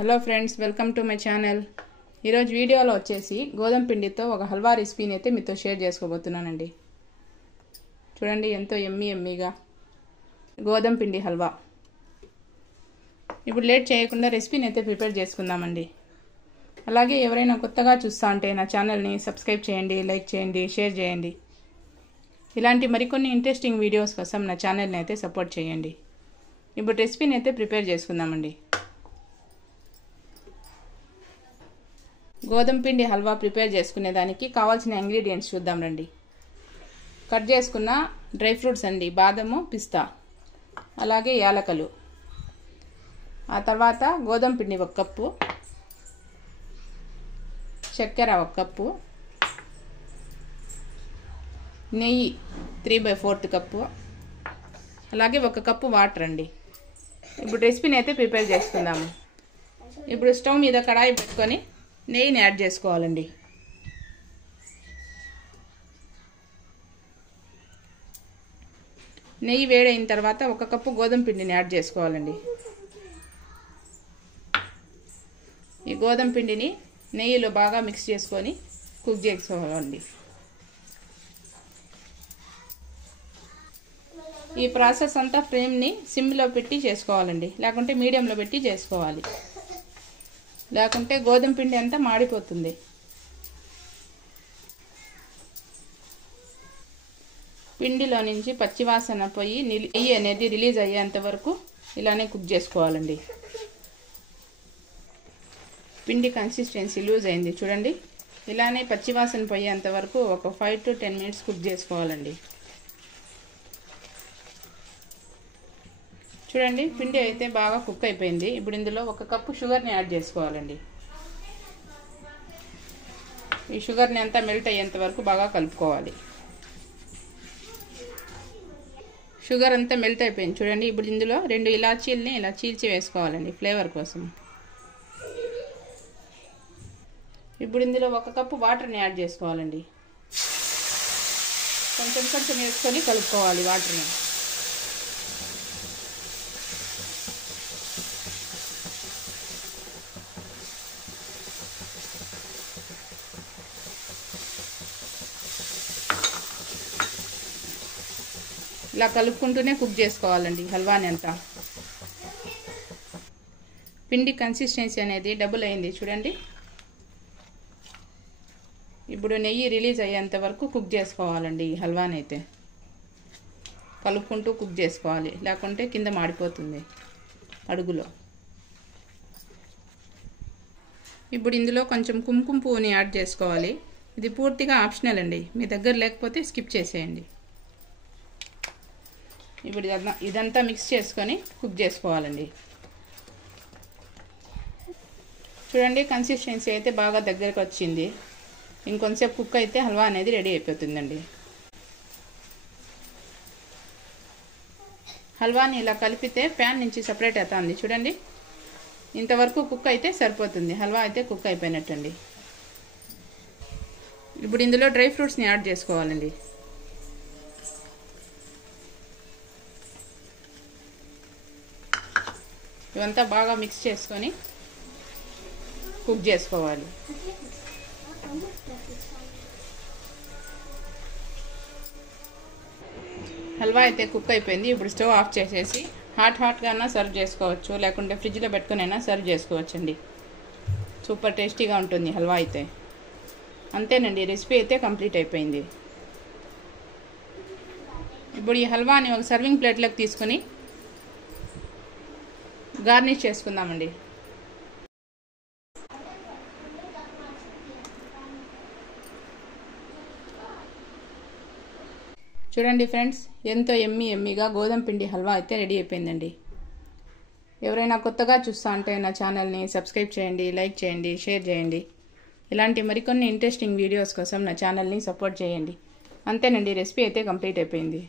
Hello friends, welcome to my channel. ఈరోజు వీడియోలో వచ్చేసి గోధుమ పిండితో ఒక హల్వా రెసిపీని అయితే మీతో షేర్ చేసుకోబోతున్నానండి. చూడండి, ఎంతో ఎమ్మీగా గోధుమ పిండి హల్వా. ఇప్పుడు లేట్ చేయకుండా రెసిపీని అయితే ప్రిపేర్ చేసుకుందామండి. అలాగే ఎవరైనా కొత్తగా చూస్తా ఉంటే నా ఛానల్ని సబ్స్క్రైబ్ చేయండి, లైక్ చేయండి, షేర్ చేయండి. ఇలాంటి మరికొన్ని ఇంట్రెస్టింగ్ వీడియోస్ కోసం నా ఛానల్ని అయితే సపోర్ట్ చేయండి. ఇప్పుడు రెసిపీని అయితే ప్రిపేర్ చేసుకుందామండి. గోధుమ పిండి హల్వా ప్రిపేర్ చేసుకునేదానికి కావాల్సిన ఇంగ్రీడియంట్స్ చూద్దాం రండి. కట్ చేసుకున్న డ్రై ఫ్రూట్స్ అండి, బాదము, పిస్తా, అలాగే యాలకలు. ఆ తర్వాత గోధుమ పిండి 1 కప్పు, చక్కెర 1 కప్పు, నెయ్యి 3/4 కప్పు, అలాగే 1 కప్పు వాటర్ అండి. ఇప్పుడు రెసిపీని అయితే ప్రిపేర్ చేసుకుందాము. ఇప్పుడు స్టవ్ మీద కడాయి పెట్టుకొని నెయ్యిని యాడ్ చేసుకోవాలండి. నెయ్యి వేడైన తర్వాత 1 కప్పు గోధుమ పిండిని యాడ్ చేసుకోవాలండి. ఈ గోధుమ పిండిని నెయ్యిలో బాగా మిక్స్ చేసుకొని కుక్ చేసుకోవాలండి. ఈ ప్రాసెస్ అంతా ఫ్లేమ్ని సిమ్లో పెట్టి చేసుకోవాలండి, లేకుంటే మీడియంలో పెట్టి చేసుకోవాలి. లేకుంటే గోధుమ పిండి అంతా మాడిపోతుంది. పిండిలో నుంచి పచ్చివాసన పోయి నెయ్యి అనేది రిలీజ్ అయ్యేంత వరకు ఇలానే కుక్ చేసుకోవాలండి. పిండి కన్సిస్టెన్సీ లూజ్ అయింది చూడండి. ఇలానే పచ్చివాసన పోయేంత వరకు ఒక 5 to 10 minutes కుక్ చేసుకోవాలండి. చూడండి, పిండి అయితే బాగా కుక్ అయిపోయింది. ఇప్పుడు ఇందులో 1 కప్పు షుగర్ని యాడ్ చేసుకోవాలండి. ఈ షుగర్ని అంతా మెల్ట్ అయ్యేంత వరకు బాగా కలుపుకోవాలి. షుగర్ అంతా మెల్ట్ అయిపోయింది చూడండి. ఇప్పుడు ఇందులో 2 ఇలాచీలని ఇలా చీల్చి వేసుకోవాలండి ఫ్లేవర్ కోసం. ఇప్పుడు ఇందులో 1 కప్పు వాటర్ని యాడ్ చేసుకోవాలండి. కొంచెం వేసుకొని కలుపుకోవాలి వాటర్ని. ఇలా కలుపుకుంటూనే కుక్ చేసుకోవాలండి హల్వాని అంతా. పిండి కన్సిస్టెన్సీ అనేది డబుల్ అయింది చూడండి. ఇప్పుడు నెయ్యి రిలీజ్ అయ్యేంత వరకు కుక్ చేసుకోవాలండి ఈ హల్వాని అయితే. కలుపుకుంటూ కుక్ చేసుకోవాలి, లేకుంటే కింద మాడిపోతుంది అడుగులో. ఇప్పుడు ఇందులో కొంచెం కుంకుమ పువ్వుని యాడ్ చేసుకోవాలి. ఇది పూర్తిగా ఆప్షనల్ అండి, మీ దగ్గర లేకపోతే స్కిప్ చేసేయండి. ఇప్పుడు ఇదంతా మిక్స్ చేసుకొని కుక్ చేసుకోవాలండి. చూడండి, కన్సిస్టెన్సీ అయితే బాగా దగ్గరకు వచ్చింది. ఇంకొంచెంసేపు కుక్ అయితే హల్వా అనేది రెడీ అయిపోతుందండి. హల్వాని ఇలా కలిపితే ప్యాన్ నుంచి సపరేట్ అవుతుంది చూడండి. ఇంతవరకు కుక్ అయితే సరిపోతుంది. హల్వా అయితే కుక్ అయిపోయినట్టండి. ఇప్పుడు ఇందులో డ్రై ఫ్రూట్స్ని యాడ్ చేసుకోవాలండి. ఇవంతా బాగా మిక్స్ చేసుకొని కుక్ చేసుకోవాలి. హల్వా అయితే కుక్ అయిపోయింది. ఇప్పుడు స్టవ్ ఆఫ్ చేసేసి హాట్గానా సర్వ్ చేసుకోవచ్చు, లేకుంటే ఫ్రిడ్జ్లో పెట్టుకునైనా సర్వ్ చేసుకోవచ్చండి. సూపర్ టేస్టీగా ఉంటుంది హల్వా అయితే. అంతేనండి, రెసిపీ అయితే కంప్లీట్ అయిపోయింది. ఇప్పుడు ఈ హల్వాని ఒక సర్వింగ్ ప్లేట్లోకి తీసుకొని గార్నిష్ చేసుకుందామండి. చూడండి ఫ్రెండ్స్, ఎంతో ఎమ్మీగా గోధుమ పిండి హల్వా అయితే రెడీ అయిపోయిందండి. ఎవరైనా కొత్తగా చూస్తా ఉంటే నా ఛానల్ని సబ్స్క్రైబ్ చేయండి, లైక్ చేయండి, షేర్ చేయండి. ఇలాంటి మరికొన్ని ఇంట్రెస్టింగ్ వీడియోస్ కోసం నా ఛానల్ని సపోర్ట్ చేయండి. అంతేనండి, రెసిపీ అయితే కంప్లీట్ అయిపోయింది.